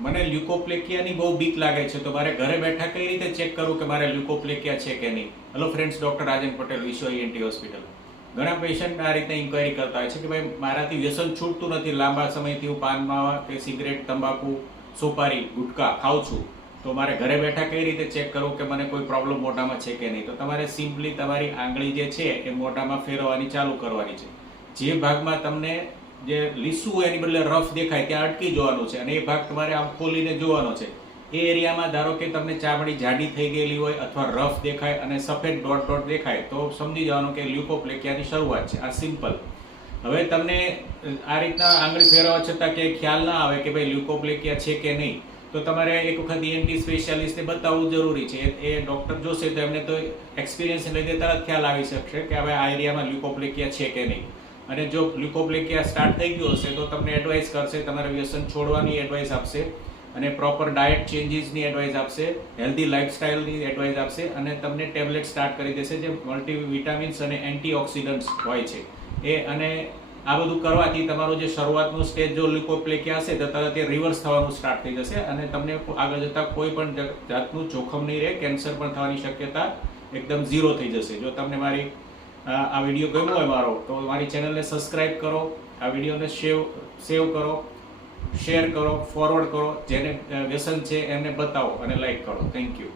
મને લ્યુકોપ્લેકિયાની બહુ બીક લાગે છે, તો મારે ઘરે બેઠા કઈ રીતે ચેક કરું કે મારે લ્યુકોપ્લેકિયા છે કે નહીં? હેલો ફ્રેન્ડ્સ, ડોક્ટર રાજન પટેલ, વિશ્વ ENT હોસ્પિટલ. ઘણા પેશન્ટ આ રીતે ઇન્ક્વાયરી કરતા હોય છે કે ભાઈ મારાથી વ્યસન છૂટતું નથી, લાંબા સમયથી હું પાન માવા કે સિગરેટ, તંબાકુ, સોપારી, ગુટકા ખાઉં છું, તો મારે ઘરે બેઠા કઈ રીતે ચેક કરું કે મને કોઈ પ્રોબ્લેમ મોઢામાં છે કે નહીં? તો તમારે સિમ્પલી તમારી આંગળી જે છે એ મોઢામાં ફેરવવાની ચાલુ કરવાની છે. જે ભાગમાં તમને જે લીસું હોય એની બદલે રફ દેખાય ત્યાં અટકી જવાનું છે અને એ ભાગ તમારે આમ ખોલીને જોવાનો છે. એ એરિયામાં ધારો કે તમને ચામડી જાડી થઈ ગયેલી હોય અથવા રફ દેખાય અને સફેદ ડોટ ડોટ દેખાય તો સમજી જવાનું કે લ્યુકોપ્લેકિયાની શરૂઆત છે. આ સિમ્પલ. હવે તમને આ રીતના આંગળી ફેરવવા છતાં કે ખ્યાલ ના આવે કે ભાઈ લ્યુકોપ્લેકિયા છે કે નહીં, તો તમારે એક વખત ENT સ્પેશિયાલિસ્ટને બતાવવું જરૂરી છે. એ ડોક્ટર જોશે તો એમને તો એક્સપિરિયન્સ લીધે તરત ખ્યાલ આવી શકશે કે હવે આ એરિયામાં લ્યુકોપ્લેકિયા છે કે નહીં. અને જો લ્યુકોપ્લેકિયા સ્ટાર્ટ થઈ ગયું હશે તો તમને એડવાઇસ કરશે, તમારે વ્યસન છોડવાની એડવાઇસ આપશે અને પ્રોપર ડાયટ ચેન્જીસની એડવાઇસ આપશે, હેલ્ધી લાઇફસ્ટાઇલની એડવાઇસ આપશે અને તમને ટેબ્લેટ સ્ટાર્ટ કરી દેશે જે મલ્ટીવિટામિન્સ અને એન્ટીઓક્સિડન્ટ્સ હોય છે એ. અને આ બધું કરવાથી તમારું જે શરૂઆતનું સ્ટેજ જો લ્યુકોપ્લેકિયા હશે તો તરત એ રિવર્સ થવાનું સ્ટાર્ટ થઈ જશે અને તમને આગળ જતા કોઈ પણ જાતનું જોખમ નહીં રહે. કેન્સર પણ થવાની શક્યતા એકદમ ઝીરો થઈ જશે. જો તમને મારી આ વિડીયો ગમ્યો હોય મારો, તો મારી ચેનલને સબસ્ક્રાઇબ કરો, આ વિડીયોને સેવ કરો, શેર કરો, ફોરવર્ડ કરો, જેને વ્યસન છે એમને બતાવો અને લાઈક કરો. Thank you.